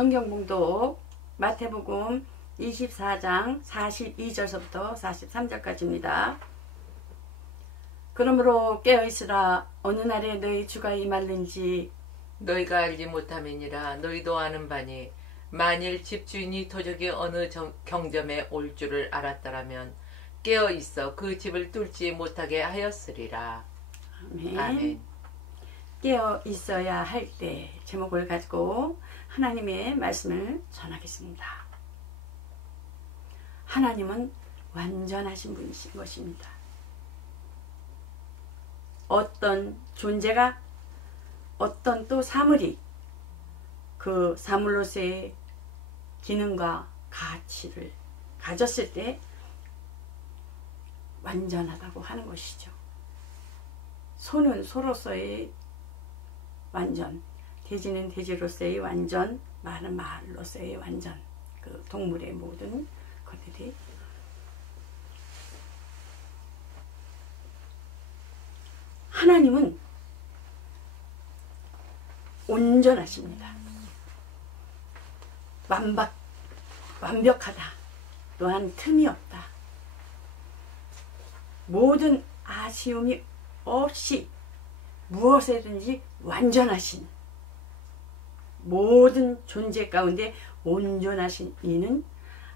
성경 봉독 마태복음 24장 42절서부터 43절까지입니다. 그러므로 깨어있으라. 어느 날에 너희 주가 임할는지 너희가 알지 못함이니라. 너희도 아는 바니 만일 집주인이 도적이 어느 경점에 올 줄을 알았더라면 깨어있어 그 집을 뚫지 못하게 하였으리라. 아멘. 아멘. 깨어 있어야 할 때 제목을 가지고 하나님의 말씀을 전하겠습니다. 하나님은 완전하신 분이신 것입니다. 어떤 존재가 어떤 또 사물이 그 사물로서의 기능과 가치를 가졌을 때 완전하다고 하는 것이죠. 소는 소로서의 완전, 돼지는 돼지로서의 완전, 말은 말로서의 완전, 그 동물의 모든 것들이 하나님은 온전하십니다. 완벽하다. 또한 틈이 없다. 모든 아쉬움이 없이 무엇에든지 완전하신, 모든 존재 가운데 온전하신 이는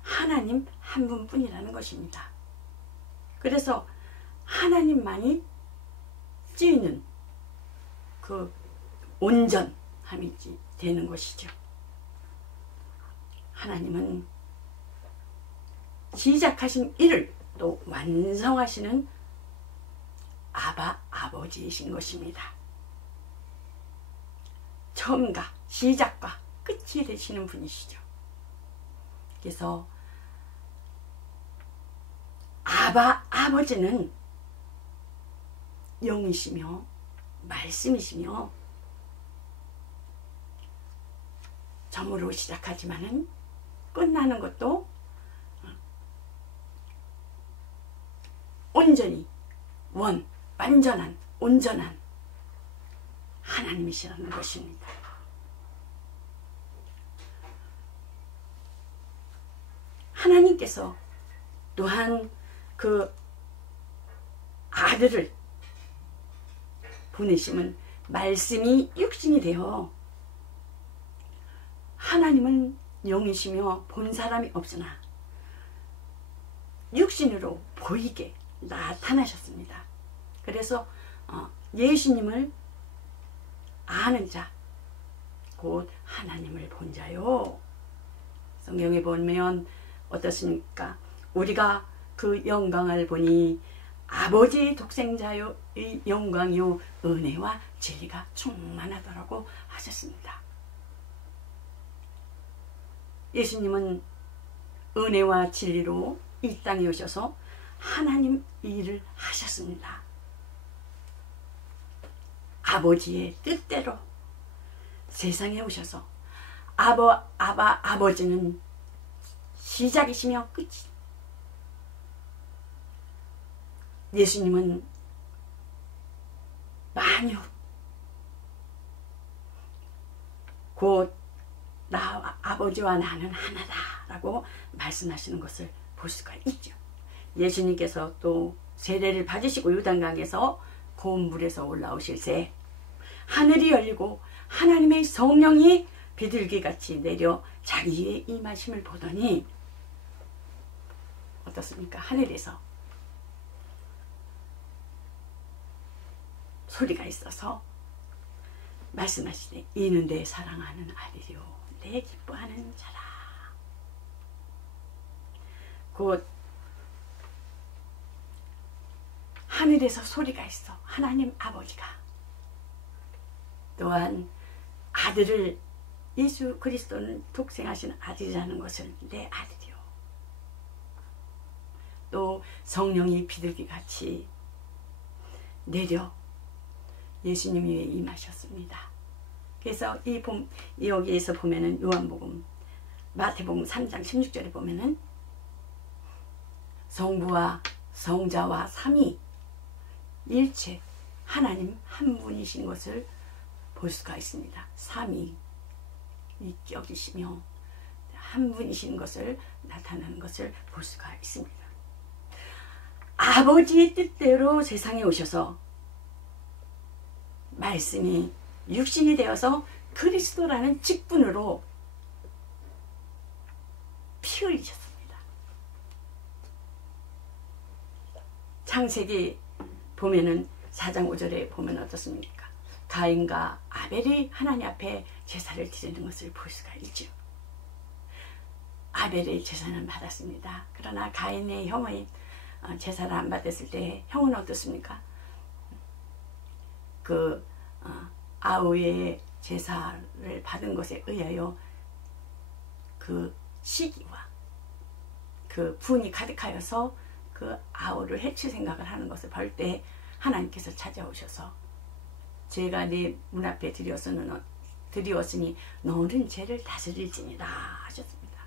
하나님 한 분뿐이라는 것입니다. 그래서 하나님만이 찌는 그 온전함이 되는 것이죠. 하나님은 시작하신 일을 또 완성하시는 아버지이신 것입니다. 처음과 시작과 끝이 되시는 분이시죠. 그래서 아버지는 영이시며 말씀이시며 점으로 시작하지만은 끝나는 것도 온전히 완전한 온전한 하나님이시라는 것입니다. 하나님께서 또한 그 아들을 보내심은 말씀이 육신이 되어, 하나님은 영이시며 본 사람이 없으나 육신으로 보이게 나타나셨습니다. 그래서 예수님을 아는 자, 곧 하나님을 본 자요. 성경에 보면 어떻습니까? 우리가 그 영광을 보니 아버지의 독생자의 영광이요 은혜와 진리가 충만하더라고 하셨습니다. 예수님은 은혜와 진리로 이 땅에 오셔서 하나님 일을 하셨습니다. 아버지의 뜻대로 세상에 오셔서 아버지는 시작이시며 끝이, 예수님은 만유, 곧 나와 아버지와 나는 하나다라고 말씀하시는 것을 볼 수가 있죠. 예수님께서 또 세례를 받으시고 요단강에서 고운 물에서 올라오실 때 하늘이 열리고 하나님의 성령이 비둘기같이 내려 자기의 임하심을 보더니 어떻습니까? 하늘에서 소리가 있어서 말씀하시되 이는 내 사랑하는 아들이요 내 기뻐하는 자라. 곧 하늘에서 소리가 있어. 하나님 아버지가 또한 아들을, 예수 그리스도는 독생하신 아들이라는 것을 내 아들이요, 또 성령이 비둘기같이 내려 예수님 위에 임하셨습니다. 그래서 여기에서 보면은 요한복음 마태복음 3장 16절에 보면은 성부와 성자와 삼위 일체 하나님 한 분이신 것을 볼 수가 있습니다. 삼위 인격이시며 한 분이신 것을 나타나는 것을 볼 수가 있습니다. 아버지의 뜻대로 세상에 오셔서 말씀이 육신이 되어서 그리스도라는 직분으로 피 흘리셨습니다. 창세기 보면은 4장 5절에 보면 어떻습니까? 가인과 아벨이 하나님 앞에 제사를 드리는 것을 볼 수가 있죠. 아벨의 제사는 받았습니다. 그러나 가인의 형의 제사를 안 받았을 때 형은 어떻습니까? 그 아우의 제사를 받은 것에 의하여 그 시기와 그 분이 가득하여서 그 아우를 해칠 생각을 하는 것을 볼 때 하나님께서 찾아오셔서 제가 네 문 앞에 드리었으니 너는 죄를 다스릴지니라 하셨습니다.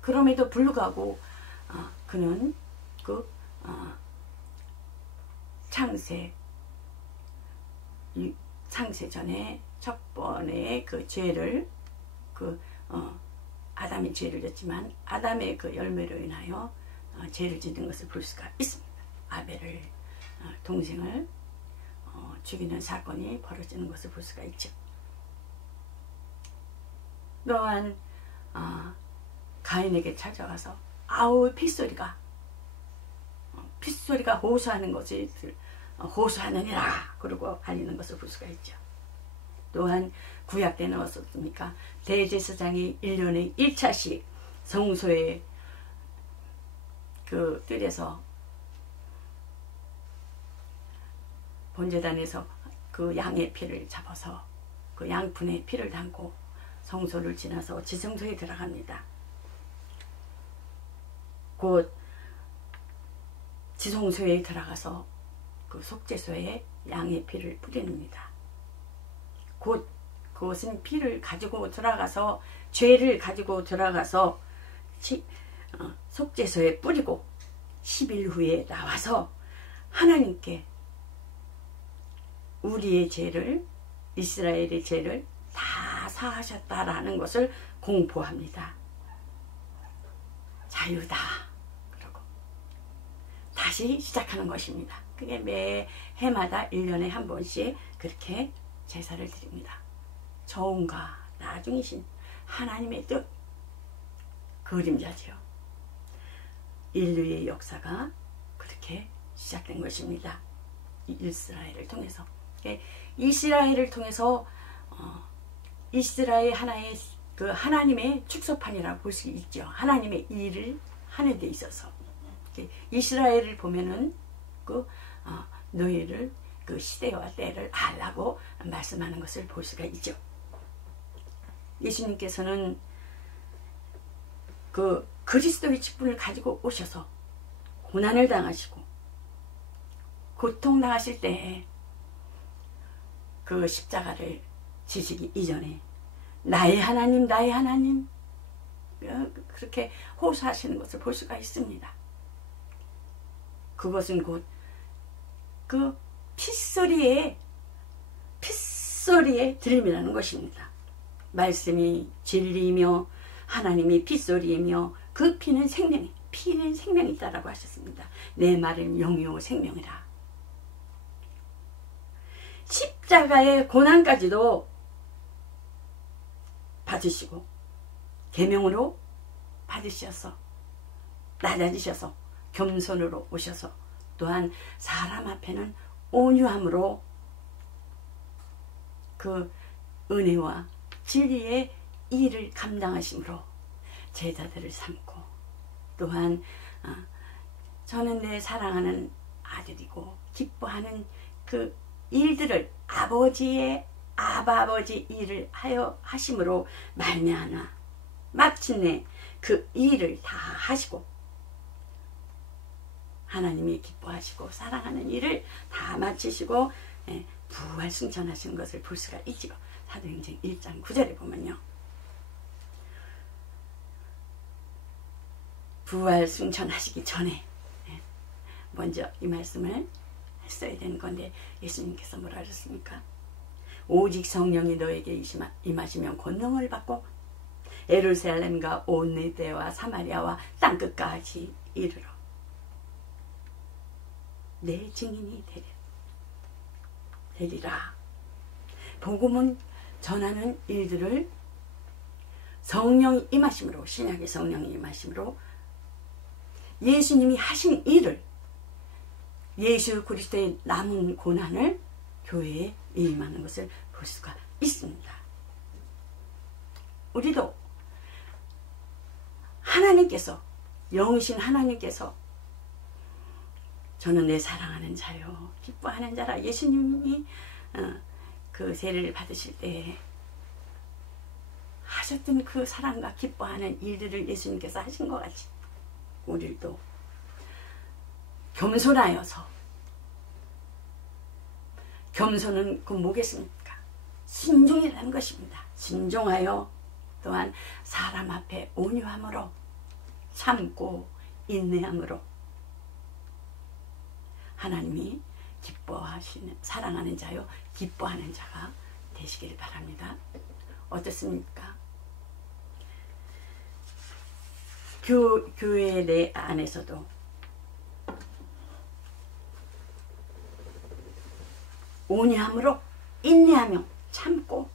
그럼에도 불구하고 그는 그 창세 전에 첫 번에 그 죄를 아담이 죄를 졌지만 아담의 그 열매로 인하여 죄를 짓는 것을 볼 수가 있습니다. 아벨을 동생을 죽이는 사건이 벌어지는 것을 볼 수가 있죠. 또한 가인에게 찾아와서 아우 핏소리가 호소하는 것을 호소하느니라 그러고 알리는 것을 볼 수가 있죠. 또한 구약 때는 어떻습니까? 대제사장이 1년에 1차씩 성소의 그 뜰에서 본제단에서 그 양의 피를 잡아서 그 양푼에 피를 담고 성소를 지나서 지성소에 들어갑니다. 곧 지성소에 들어가서 그 속죄소에 양의 피를 뿌립니다. 곧 그것은 피를 가지고 들어가서 죄를 가지고 들어가서 속죄소에 뿌리고 10일 후에 나와서 하나님께 우리의 죄를 이스라엘의 죄를 다 사하셨다라는 것을 공포합니다. 자유다. 그러고 다시 시작하는 것입니다. 그게 매 해마다 1년에 한 번씩 그렇게 제사를 드립니다. 처음과 나중이신 하나님의 뜻 그림자죠. 인류의 역사가 그렇게 시작된 것입니다. 이스라엘을 통해서. 이스라엘을 통해서 이스라엘 하나의 그 하나님의 축소판이라고 볼 수 있죠. 하나님의 일을 하는 데 있어서 이스라엘을 보면은 그 너희를 그 시대와 때를 알라고 말씀하는 것을 볼 수가 있죠. 예수님께서는 그 그리스도의 직분을 가지고 오셔서 고난을 당하시고 고통당하실 때 그 십자가를 지시기 이전에 나의 하나님 나의 하나님 그렇게 호소하시는 것을 볼 수가 있습니다. 그것은 곧 그 핏소리의 들림이라는 것입니다. 말씀이 진리이며 하나님이 핏소리이며 그 피는 생명이 있다라고 하셨습니다. 내 말은 영이요 생명이라. 십자가의 고난까지도 받으시고 계명으로 받으셔서 낮아지셔서 겸손으로 오셔서 또한 사람 앞에는 온유함으로 그 은혜와 진리의 일을 감당하심으로 제자들을 삼고 또한 저는 내 사랑하는 아들이고 기뻐하는 그 일들을 아버지 일을 하여 하심으로 말미암아 마침내 그 일을 다 하시고 하나님이 기뻐하시고 사랑하는 일을 다 마치시고 부활 승천하시는 것을 볼 수가 있죠. 사도행전 1장 9절에 보면요. 부활 승천하시기 전에 먼저 이 말씀을 했어야 되는 건데 예수님께서 뭐라 하셨습니까? 오직 성령이 너에게 임하시면 권능을 받고 예루살렘과 온 유대와 사마리아와 땅끝까지 이르러 내 증인이 되리라. 복음은 전하는 일들을 성령이 임하심으로, 신약의 성령이 임하심으로 예수님이 하신 일을, 예수 그리스도의 남은 고난을 교회에 임하는 것을 볼 수가 있습니다. 우리도 하나님께서, 영이신 하나님께서 저는 내 사랑하는 자요 기뻐하는 자라, 예수님이 그 세례를 받으실 때 하셨던 그 사랑과 기뻐하는 일들을 예수님께서 하신 것 같이 우리도 겸손하여서, 겸손은 그 뭐겠습니까? 순종이라는 것입니다. 순종하여 또한 사람 앞에 온유함으로, 참고 인내함으로 하나님이 기뻐하시는, 사랑하는 자요 기뻐하는 자가 되시길 바랍니다. 어떻습니까? 교회 내 안에서도 온유함으로 인내하며 참고,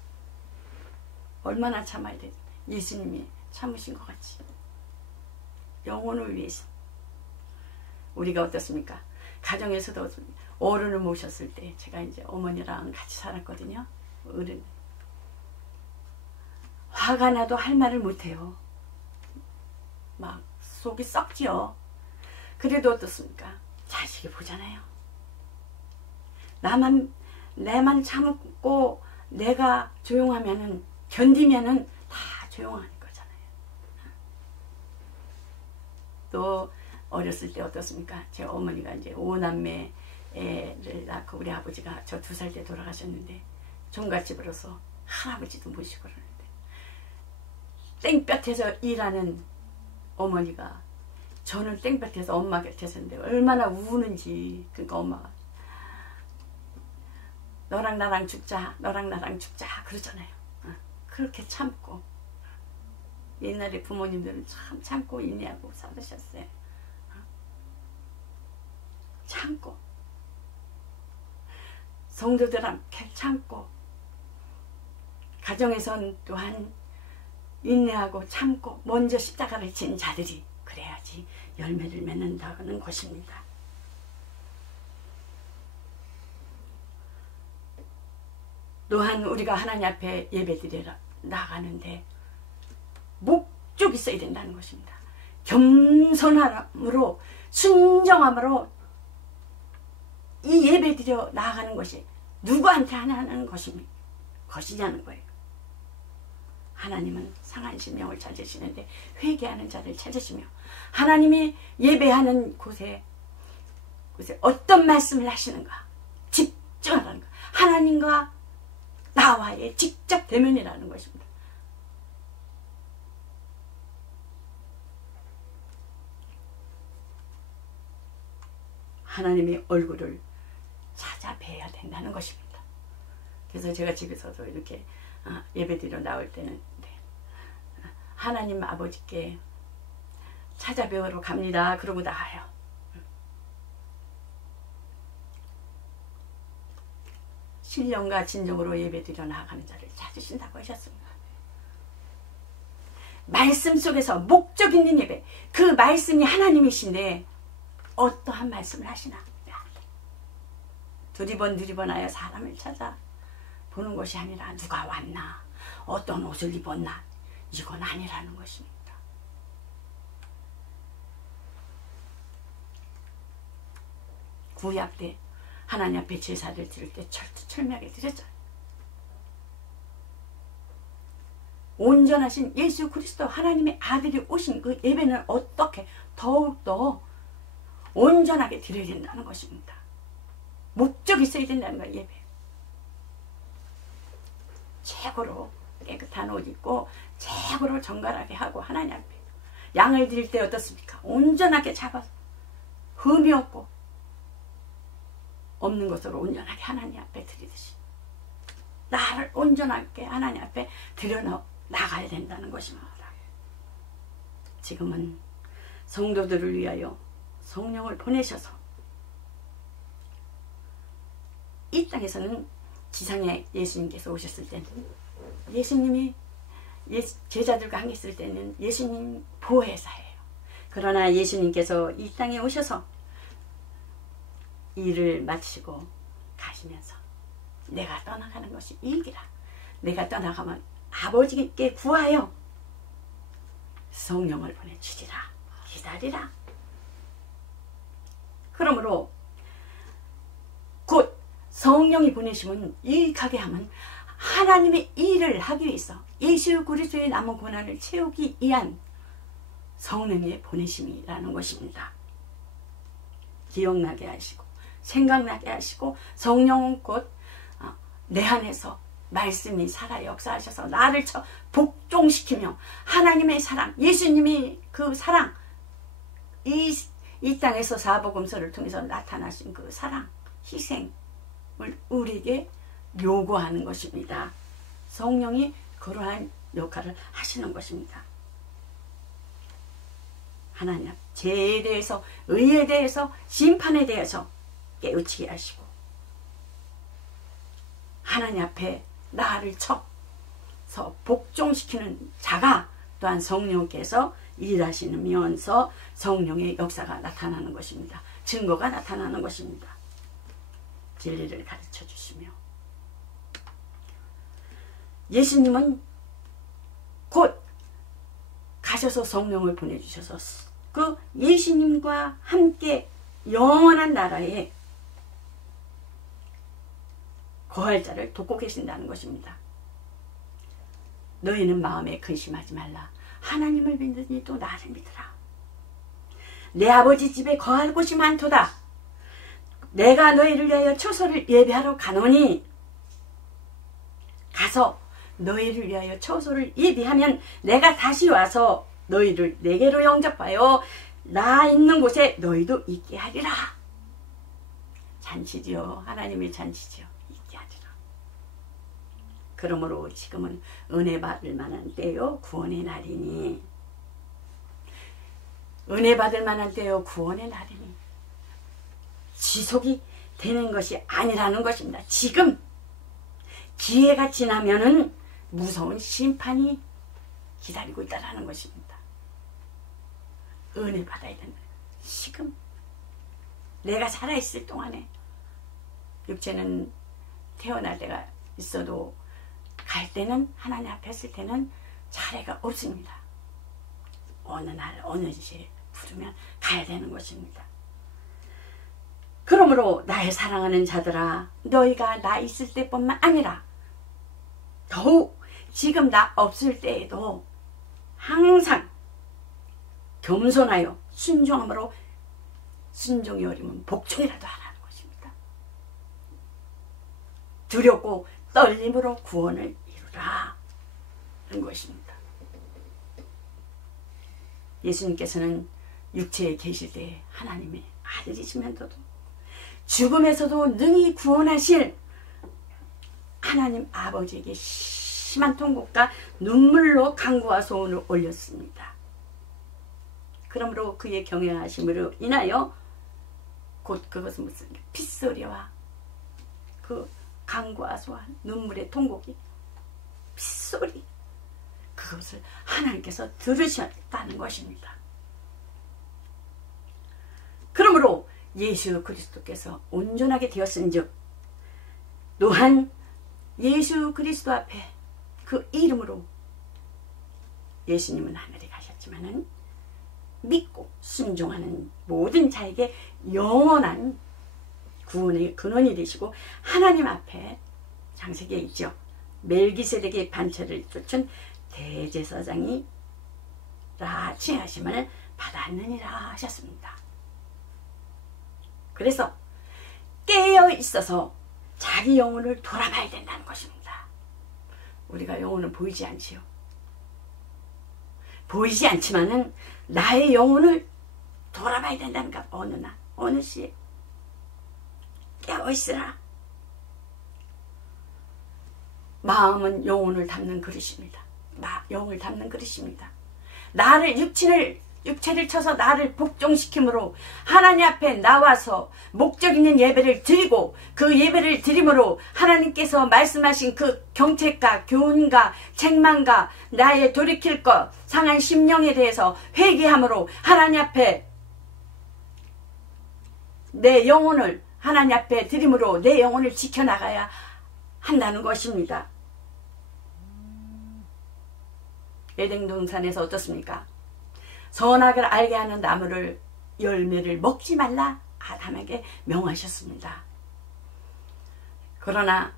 얼마나 참아야 돼? 예수님이 참으신 것 같이 영혼을 위해서. 우리가 어떻습니까? 가정에서도 어른을 모셨을 때, 제가 이제 어머니랑 같이 살았거든요. 어른. 화가 나도 할 말을 못해요. 막 속이 썩지요. 그래도 어떻습니까? 자식이 보잖아요. 내만 참고 내가 조용하면은, 견디면은 다 조용하는 거잖아요. 또 어렸을 때 어떻습니까? 제 어머니가 이제 5남매를 낳고 우리 아버지가 저 2살 때 돌아가셨는데 종갓집으로서 할아버지도 모시고 그러는데, 땡볕에서 일하는 어머니가 저는 땡볕에서 엄마 곁에서 있는데 얼마나 우는지. 그러니까 엄마가 너랑 나랑 죽자, 너랑 나랑 죽자 그러잖아요. 그렇게 참고, 옛날에 부모님들은 참 참고 인내하고 살으셨어요. 참고, 성도들한테 참고, 가정에선 또한 인내하고 참고 먼저 십자가를 진 자들이 그래야지 열매를 맺는다는 것입니다. 또한 우리가 하나님 앞에 예배드리러 나가는데 목적이 있어야 된다는 것입니다. 겸손함으로, 순정함으로 이 예배드려 나아가는 것이 누구한테 하나는 것이냐는 거예요. 하나님은 상한 심령을 찾으시는데 회개하는 자를 찾으시며, 하나님이 예배하는 곳에 어떤 말씀을 하시는가 집중하라는 거. 하나님과 나와의 직접 대면이라는 것입니다. 하나님의 얼굴을 찾아뵈야 된다는 것입니다. 그래서 제가 집에서도 이렇게 예배드리러 나올 때는 하나님 아버지께 찾아뵈러 갑니다. 그러고 나와요. 신령과 진정으로 예배드려 나아가는 자를 찾으신다고 하셨습니다. 말씀 속에서 목적 있는 예배, 그 말씀이 하나님이신데 어떠한 말씀을 하시나? 두리번 하여 사람을 찾아 보는 것이 아니라 누가 왔나, 어떤 옷을 입었나, 이건 아니라는 것입니다. 구약 때 하나님 앞에 제사를 드릴 때 철저하게 드렸잖아요. 온전하신 예수 그리스도 하나님의 아들이 오신 그 예배는 어떻게 더욱더 온전하게 드려야 된다는 것입니다. 목적이 있어야 된다는 거예요. 예배. 최고로 깨끗한 옷 입고 최고로 정갈하게 하고 하나님 앞에 양을 드릴 때 어떻습니까? 온전하게 잡아서 흠이 없는 것으로 온전하게 하나님 앞에 드리듯이 나를 온전하게 하나님 앞에 들여 나가야 된다는 것입니다. 지금은 성도들을 위하여 성령을 보내셔서 이 땅에서는 지상에 예수님께서 오셨을 때는 예수님이 제자들과 함께 있을 때는 예수님 보혜사예요. 그러나 예수님께서 이 땅에 오셔서 일을 마치고 가시면서 내가 떠나가는 것이 이익이라. 내가 떠나가면 아버지께 구하여 성령을 보내주리라. 기다리라. 그러므로 곧 성령이 보내시면 유익하게 하면 하나님의 일을 하기 위해서 예수 그리스도의 남은 고난을 채우기 위한 성령의 보내심이라는 것입니다. 기억나게 하시고 생각나게 하시고 성령은 곧 내 안에서 말씀이 살아 역사하셔서 나를 복종시키며 하나님의 사랑, 예수님이 그 사랑, 이 땅에서 사복음서를 통해서 나타나신 그 사랑, 희생을 우리에게 요구하는 것입니다. 성령이 그러한 역할을 하시는 것입니다. 하나님, 죄에 대해서, 의에 대해서, 심판에 대해서 깨우치게 하시고 하나님 앞에 나를 쳐서 복종시키는 자가 또한 성령께서 일하시면서 성령의 역사가 나타나는 것입니다. 증거가 나타나는 것입니다. 진리를 가르쳐 주시며 예수님은 곧 가셔서 성령을 보내주셔서 그 예수님과 함께 영원한 나라에 거할 자를 돕고 계신다는 것입니다. 너희는 마음에 근심하지 말라. 하나님을 믿으니 또 나를 믿으라. 내 아버지 집에 거할 곳이 많도다. 내가 너희를 위하여 처소를 예비하러 가노니 가서 너희를 위하여 처소를 예비하면 내가 다시 와서 너희를 내게로 영접하여 나 있는 곳에 너희도 있게 하리라. 잔치지요. 하나님의 잔치지요. 있게 하리라. 그러므로 지금은 은혜 받을 만한 때요 구원의 날이니 은혜 받을 만한 때요 구원의 날이니 지속이 되는 것이 아니라는 것입니다. 지금 기회가 지나면은 무서운 심판이 기다리고 있다는 것입니다. 은혜 받아야 된다. 지금 내가 살아있을 동안에 육체는 태어날 때가 있어도 갈 때는 하나님 앞에 있을 때는 차례가 없습니다. 어느 날 어느 시에 부르면 가야 되는 것입니다. 그러므로 나의 사랑하는 자들아 너희가 나 있을 때뿐만 아니라 더욱 지금 나 없을 때에도 항상 겸손하여 순종함으로 순종이 어리면 복종이라도 하라는 것입니다. 두렵고 떨림으로 구원을 이루라 하는 것입니다. 예수님께서는 육체에 계실 때 하나님의 아들이시면서도 죽음에서도 능히 구원하실 하나님 아버지에게 심한 통곡과 눈물로 간구와 소원을 올렸습니다. 그러므로 그의 경외하심으로 인하여 곧 그것은 무슨 핏소리와 그 간구와 소원, 눈물의 통곡이 핏소리 그것을 하나님께서 들으셨다는 것입니다. 그러므로 예수 그리스도께서 온전하게 되었은즉 또한 예수 그리스도 앞에 그 이름으로 예수님은 하늘에 가셨지만은 믿고 순종하는 모든 자에게 영원한 구원의 근원이 되시고 하나님 앞에 창세기에 있죠. 멜기세덱의 반차를 쫓은 대제사장이 칭하심을 받았느니라 하셨습니다. 그래서 깨어 있어서 자기 영혼을 돌아봐야 된다는 것입니다. 우리가 영혼은 보이지 않지요. 보이지 않지만은 나의 영혼을 돌아봐야 된다니까. 어느 날 어느 시에 깨어 있으라. 마음은 영혼을 담는 그릇입니다. 영을 담는 그릇입니다. 나를 육체를 쳐서 나를 복종시킴으로 하나님 앞에 나와서 목적 있는 예배를 드리고 그 예배를 드림으로 하나님께서 말씀하신 그 경책과 교훈과 책망과 나의 돌이킬 것 상한 심령에 대해서 회개함으로 하나님 앞에 내 영혼을 하나님 앞에 드림으로 내 영혼을 지켜나가야 한다는 것입니다. 에덴 동산에서 어떻습니까? 선악을 알게 하는 나무를 열매를 먹지 말라 아담에게 명하셨습니다. 그러나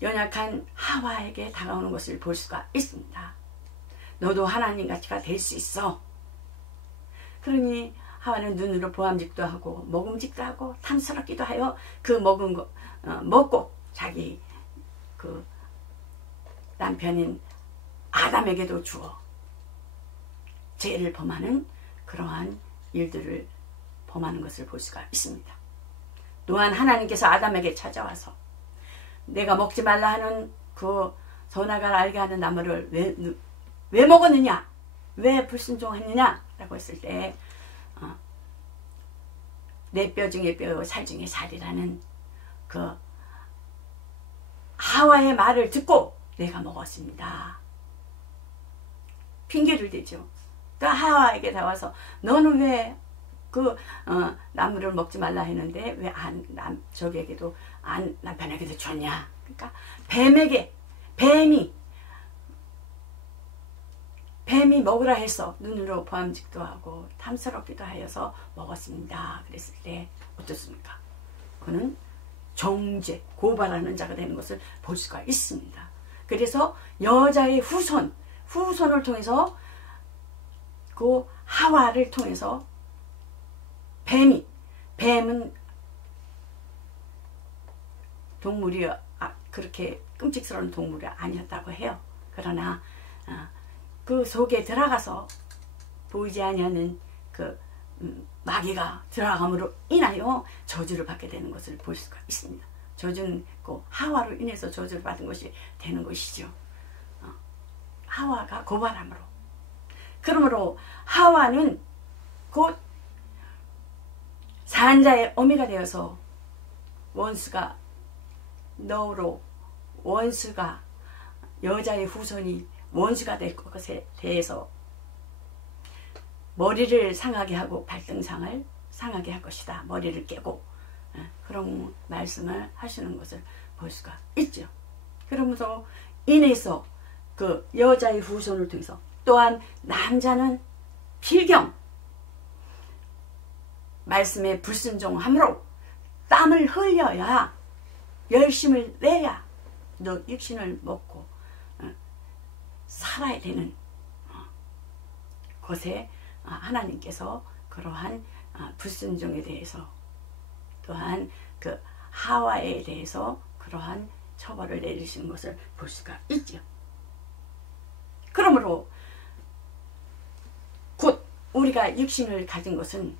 연약한 하와에게 다가오는 것을 볼 수가 있습니다. 너도 하나님같이가 될 수 있어. 그러니 하와는 눈으로 보암직도 하고 먹음직도 하고 탐스럽기도 하여 그 먹은 거 먹고 자기 그 남편인 아담에게도 주어 죄를 범하는 그러한 일들을 범하는 것을 볼 수가 있습니다. 또한 하나님께서 아담에게 찾아와서 내가 먹지 말라 하는 그 선악을 알게 하는 나무를 왜 먹었느냐? 왜 불순종했느냐? 라고 했을 때 내 뼈 중에 뼈, 살 중에 살이라는 그 하와의 말을 듣고 내가 먹었습니다. 핑계를 대죠. 또 하와에게 나와서 너는 왜 그 나무를 먹지 말라 했는데 왜 저에게도 남편에게도 줬냐? 그러니까 뱀이 먹으라 해서 눈으로 보암직도 하고 탐스럽기도 하여서 먹었습니다. 그랬을 때 어떻습니까? 그는 정죄, 고발하는 자가 되는 것을 볼 수가 있습니다. 그래서 여자의 후손을 통해서 그 하와를 통해서 뱀은 동물이 그렇게 끔찍스러운 동물이 아니었다고 해요. 그러나 그 속에 들어가서 보이지 아니하는 그 마귀가 들어감으로 인하여 저주를 받게 되는 것을 볼 수가 있습니다. 저주는 그 하와로 인해서 저주를 받은 것이 되는 것이죠. 하와가 고발함으로. 그러므로 하와는 곧 산자의 어미가 되어서 원수가 여자의 후손이 원수가 될 것에 대해서 머리를 상하게 하고 발등상을 상하게 할 것이다. 머리를 깨고 그런 말씀을 하시는 것을 볼 수가 있죠. 그러면서 인해서 그 여자의 후손을 통해서 또한 남자는 필경 말씀에 불순종함으로 땀을 흘려야 열심을 내야 너 육신을 먹고 살아야 되는 것에 하나님께서 그러한 불순종에 대해서 또한 그 하와에 대해서 그러한 처벌을 내리시는 것을 볼 수가 있죠. 그러므로 곧 우리가 육신을 가진 것은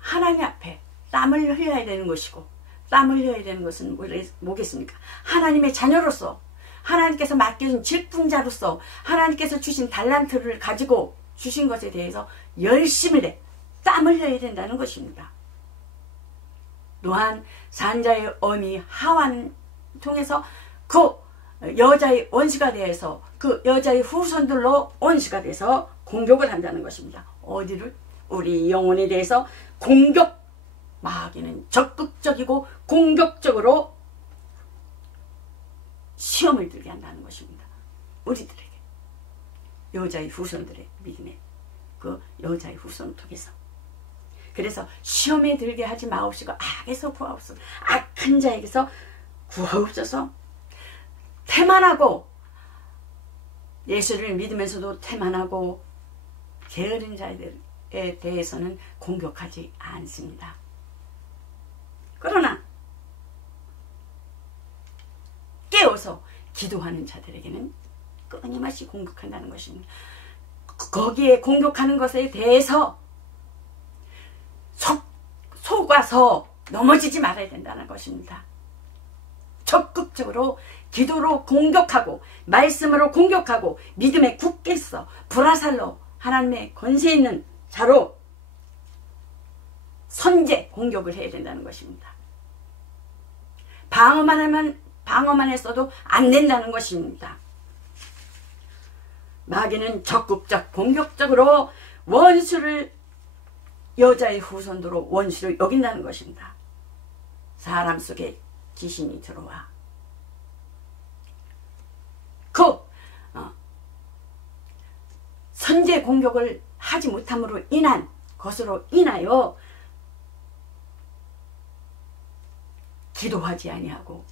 하나님 앞에 땀을 흘려야 되는 것이고 땀을 흘려야 되는 것은 뭐겠습니까? 하나님의 자녀로서 하나님께서 맡겨준 직분자로서 하나님께서 주신 달란트를 가지고 주신 것에 대해서 열심을 내 땀을 흘려야 된다는 것입니다. 또한 산자의 어미 하와는 통해서 그 여자의 원수가 되어서 그 여자의 후손들로 원수가 돼서 공격을 한다는 것입니다. 어디를? 우리 영혼에 대해서 마귀는 적극적이고 공격적으로 시험을 들게 한다는 것입니다. 우리들에게 여자의 후손들의 믿음에 그 여자의 후손을 통해서 그래서 시험에 들게 하지 마옵시고 악에서 구하옵소서. 악한 자에게서 구하옵소서. 태만하고 예수를 믿으면서도 태만하고 게으른 자들에 대해서는 공격하지 않습니다. 그러나 깨어서 기도하는 자들에게는 끊임없이 공격한다는 것입니다. 거기에 공격하는 것에 대해서 속아서 넘어지지 말아야 된다는 것입니다. 적극 적극적으로 기도로 공격하고 말씀으로 공격하고 믿음에 굳게 서 불화살로 하나님의 권세 있는 자로 선제 공격을 해야 된다는 것입니다. 방어만 했어도 안 된다는 것입니다. 마귀는 적극적 공격적으로 원수를 여자의 후손도로 원수를 여긴다는 것입니다. 사람 속에 귀신이 들어와 선제 공격을 하지 못함으로 인한 것으로 인하여 기도하지 아니하고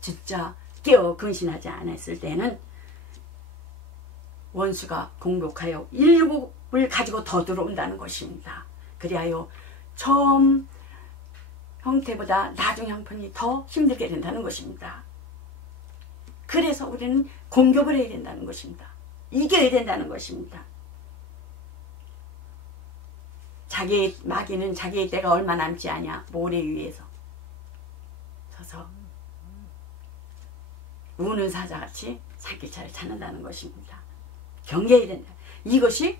진짜 깨어 근신하지 않았을 때는 원수가 공격하여 일곱을 가지고 더 들어온다는 것입니다. 그리하여 처음 형태보다 나중 형편이 더 힘들게 된다는 것입니다. 그래서 우리는 공격을 해야 된다는 것입니다. 이겨야 된다는 것입니다. 마귀는 자기의 때가 얼마 남지 않아 모래 위에서 서서 우는 사자같이 산기차를 찾는다는 것입니다. 경계해야 된다. 이것이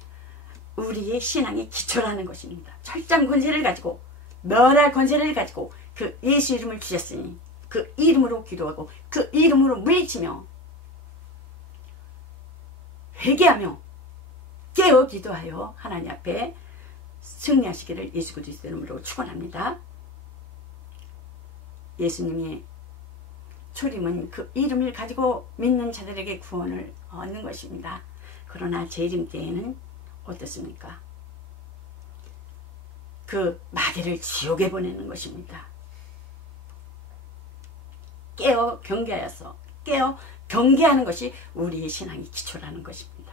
우리의 신앙의 기초라는 것입니다. 철장 권세를 가지고 멸할 권세를 가지고 그 예수 이름을 주셨으니 그 이름으로 기도하고 그 이름으로 물리치며 회개하며 깨어 기도하여 하나님 앞에 승리하시기를 예수 그리스도 이름으로 축원합니다. 예수님의 초림은 그 이름을 가지고 믿는 자들에게 구원을 얻는 것입니다. 그러나 재림 때에는 어떻습니까? 그 마귀를 지옥에 보내는 것입니다. 깨어 경계하여서 깨어 경계하는 것이 우리의 신앙의 기초라는 것입니다.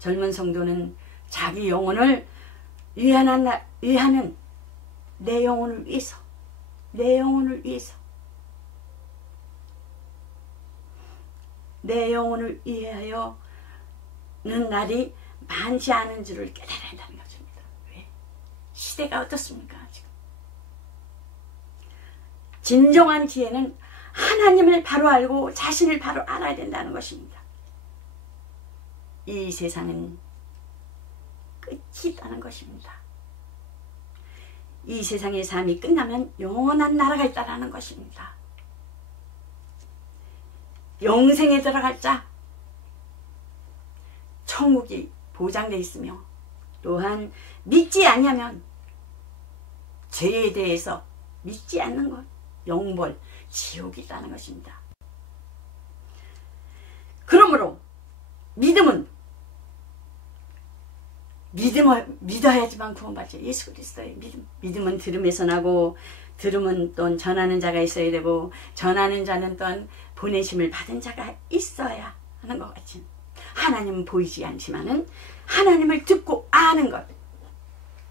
젊은 성도는 자기 영혼을 위하는 내 영혼을 위해서 내 영혼을 위하여는 날이 많지 않은 줄을 깨달아야 한다는 것입니다. 왜? 시대가 어떻습니까? 지금 진정한 지혜는 하나님을 바로 알고 자신을 바로 알아야 된다는 것입니다. 이 세상은 끝이 있다는 것입니다. 이 세상의 삶이 끝나면 영원한 나라가 있다는 것입니다. 영생에 들어갈 자 천국이 보장되어 있으며 또한 믿지 아니하면 죄에 대해서 믿지 않는 것 영벌 지옥이 있다는 것입니다. 그러므로 믿음을 믿어야지만 구원받죠. 예수 그리스도의 믿음은 들음에서 나고 들음은 또 전하는 자가 있어야 되고 전하는 자는 또 보내심을 받은 자가 있어야 하는 것 같이 하나님은 보이지 않지만은 하나님을 듣고 아는 것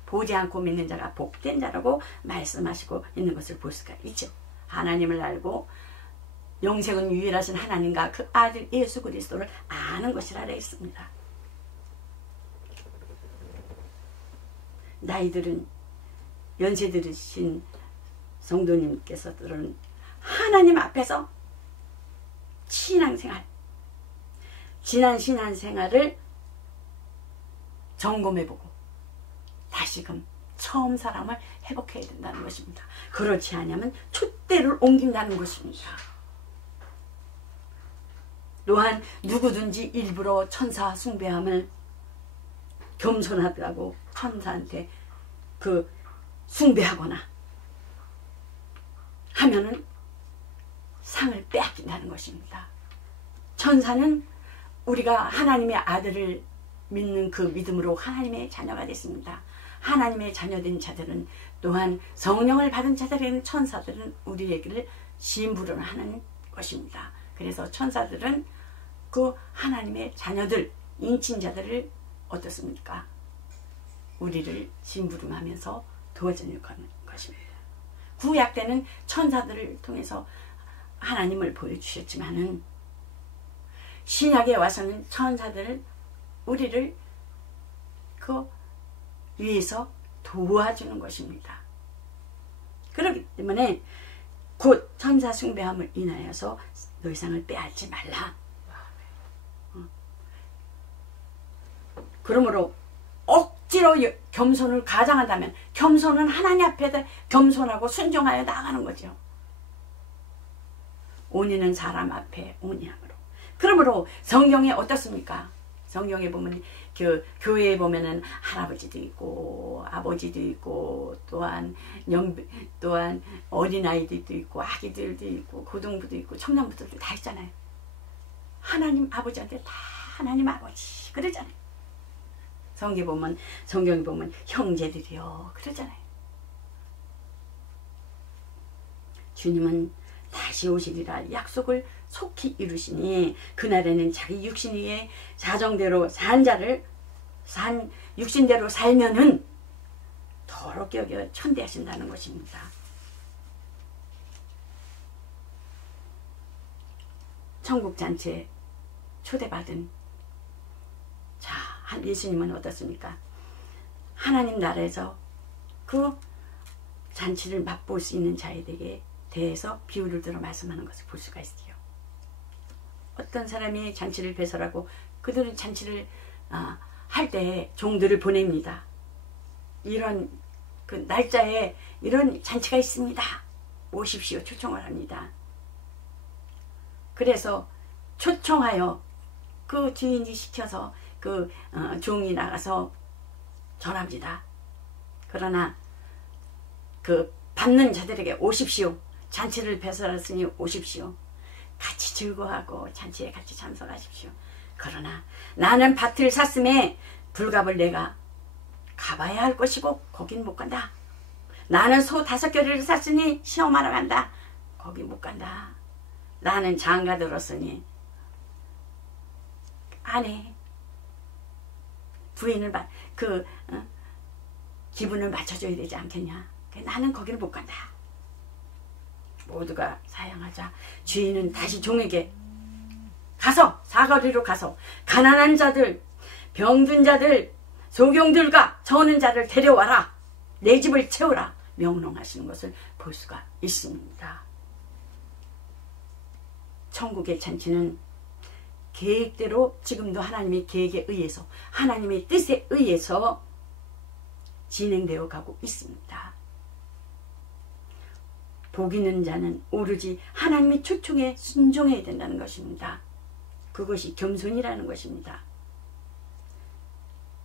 보지 않고 믿는 자가 복된 자라고 말씀하시고 있는 것을 볼 수가 있죠. 하나님을 알고 영생은 유일하신 하나님과 그 아들 예수 그리스도를 아는 것이라 했습니다. 나이들은 연세 들으신 성도님께서들은 하나님 앞에서 신앙생활 지난 신앙생활을 점검해보고 다시금 처음 사람을 회복해야 된다는 것입니다. 그렇지 않으면 촛대를 옮긴다는 것입니다. 또한 누구든지 일부러 천사 숭배함을 겸손하다고 천사한테 그 숭배하거나 하면은 상을 빼앗긴다는 것입니다. 천사는 우리가 하나님의 아들을 믿는 그 믿음으로 하나님의 자녀가 됐습니다. 하나님의 자녀된 자들은 또한 성령을 받은 자들에게는 천사들은 우리에게를 심부름을 하는 것입니다. 그래서 천사들은 그 하나님의 자녀들, 인친자들을 어떻습니까? 우리를 심부름하면서 도와주는 것입니다. 구약 때는 천사들을 통해서 하나님을 보여주셨지만은 신약에 와서는 천사들을 우리를 그 위해서 도와주는 것입니다. 그렇기 때문에 곧 천사 숭배함을 인하여서 너희 상을 빼앗지 말라. 그러므로 억지로 겸손을 가장한다면 겸손은 하나님 앞에 겸손하고 순종하여 나가는 거죠. 온유는 사람 앞에 온유함으로. 그러므로 성경에 어떻습니까? 성경에 보면 교회에 보면은 할아버지도 있고 아버지도 있고 또한 어린아이들도 있고 아기들도 있고 고등부도 있고 청년부들도 다 있잖아요. 하나님 아버지한테 다 하나님 아버지 그러잖아요. 성경에 보면 형제들이요 그러잖아요. 주님은 다시 오시리라 약속을 속히 이루시니 그날에는 자기 육신 위에 자정대로 육신대로 살면은 더럽게 여겨 천대하신다는 것입니다. 천국잔치에 초대받은 예수님은 어떻습니까? 하나님 나라에서 그 잔치를 맛볼 수 있는 자에게 대해서 비유를 들어 말씀하는 것을 볼 수가 있어요. 어떤 사람이 잔치를 배설하고 그들은 잔치를 할 때 종들을 보냅니다. 이런 그 날짜에 이런 잔치가 있습니다. 오십시오. 초청을 합니다. 그래서 초청하여 그 주인이 시켜서 그 종이 나가서 전합니다. 그러나 그 받는 자들에게 오십시오. 잔치를 배설했으니 오십시오. 같이 즐거워하고 잔치에 같이 참석하십시오. 그러나 나는 밭을 샀음에 불갑을 내가 가봐야 할 것이고 거긴 못 간다. 나는 소 5겨리를 샀으니 시험하러 간다. 거기 못 간다. 나는 장가 들었으니 아내 부인을 기분을 맞춰줘야 되지 않겠냐. 나는 거기를 못 간다. 모두가 사양하자 주인은 다시 종에게 가서 사거리로 가서 가난한 자들 병든 자들 소경들과 저는 자를 데려와라. 내 집을 채우라. 명령하시는 것을 볼 수가 있습니다. 천국의 잔치는 계획대로 지금도 하나님의 계획에 의해서 하나님의 뜻에 의해서 진행되어 가고 있습니다. 복 있는 자는 오로지 하나님의 초청에 순종해야 된다는 것입니다. 그것이 겸손이라는 것입니다.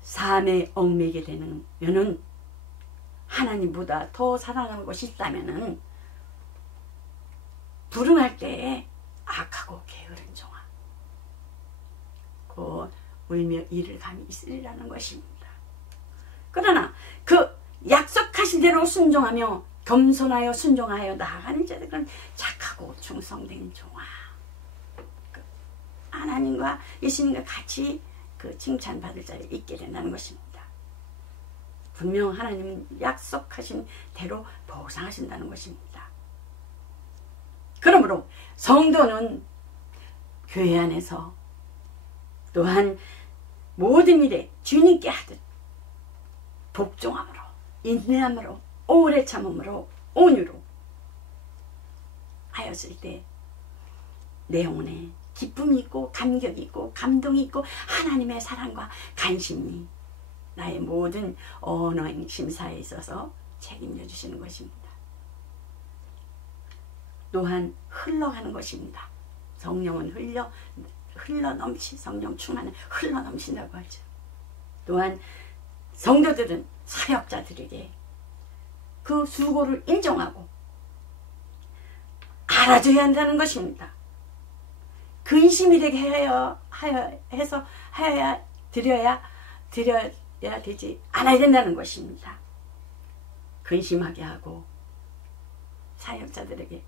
삶에 얽매게 되면은 하나님보다 더 사랑하는 것이 있다면은 불응할 때에 악하고 게으른 종아 곧 울며 이를 감이 있으리라는 것입니다. 그러나 그 약속하신 대로 순종하며 겸손하여 순종하여 나아가는 자들은 착하고 충성된 종아 하나님과 예수님과 같이 그 칭찬받을 자리에 있게 된다는 것입니다. 분명 하나님은 약속하신 대로 보상하신다는 것입니다. 그러므로 성도는 교회 안에서 또한 모든 일에 주님께 하듯 복종함으로 인내함으로 오래 참음으로 온유로 하였을 때 내 영혼에 기쁨이 있고 감격이 있고 감동이 있고 하나님의 사랑과 관심이 나의 모든 언어 심사에 있어서 책임져 주시는 것입니다. 또한 흘러가는 것입니다. 성령은 성령 충만은 흘러 넘친다고 하죠. 또한 성도들은 사역자들에게 그 수고를 인정하고 알아줘야 한다는 것입니다. 근심이 되게 드려야 되지 않아야 된다는 것입니다. 근심하게 하고 사역자들에게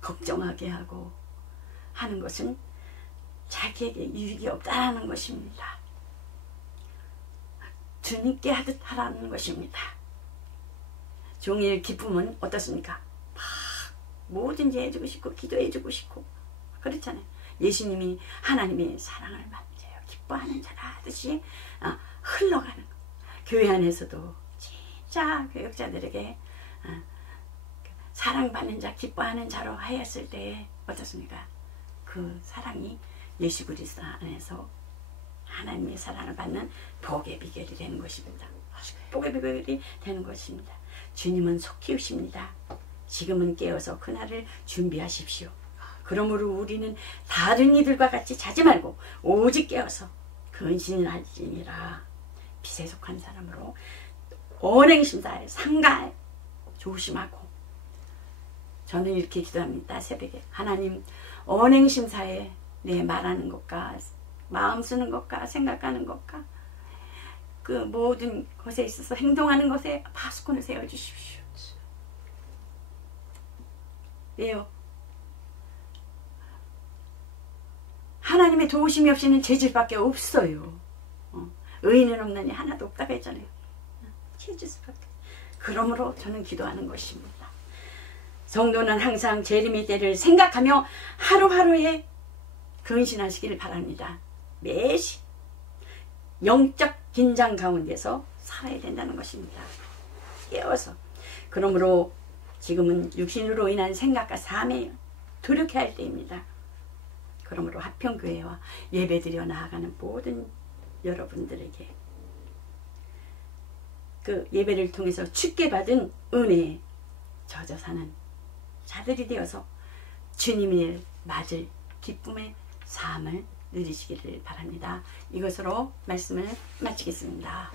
걱정하게 하고 하는 것은 자기에게 유익이 없다는 것입니다. 주님께 하듯 하라는 것입니다. 종일 기쁨은 어떻습니까? 막 뭐든지 해주고 싶고 기도해주고 싶고 그렇잖아요. 예수님이 하나님의 사랑을 만져요. 기뻐하는 자라 하듯이 흘러가는 것. 교회 안에서도 진짜 교역자들에게 사랑받는 자, 기뻐하는 자로 하였을 때 어떻습니까? 그 사랑이 예수 그리스도 안에서 하나님의 사랑을 받는 복의 비결이 되는 것입니다. 복의 비결이 되는 것입니다. 주님은 속 키우십니다. 지금은 깨어서 그날을 준비하십시오. 그러므로 우리는 다른 이들과 같이 자지 말고 오직 깨어서 근신할지니라. 빛에 속한 사람으로 언행심사에 상가에 조심하고. 저는 이렇게 기도합니다. 새벽에 하나님, 언행심사에 내 말하는 것과 마음 쓰는 것과 생각하는 것과 그 모든 것에 있어서 행동하는 것에 파수꾼을 세워주십시오. 왜요? 하나님의 도우심이 없이는 죄질밖에 없어요. 의인은 없느니 하나도 없다고 했잖아요. 죄질밖에. 그러므로 저는 기도하는 것입니다. 성도는 항상 재림의 때를 생각하며 하루하루에 근신하시기를 바랍니다. 매시 영적 긴장 가운데서 살아야 된다는 것입니다. 깨어서. 그러므로 지금은 육신으로 인한 생각과 삶에 돌이켜야 할 때입니다. 그러므로 화평교회와 예배드려 나아가는 모든 여러분들에게 그 예배를 통해서 주께 받은 은혜에 젖어 사는 자들이 되어서 주님을 맞을 기쁨의 삶을 누리시기를 바랍니다. 이것으로 말씀을 마치겠습니다.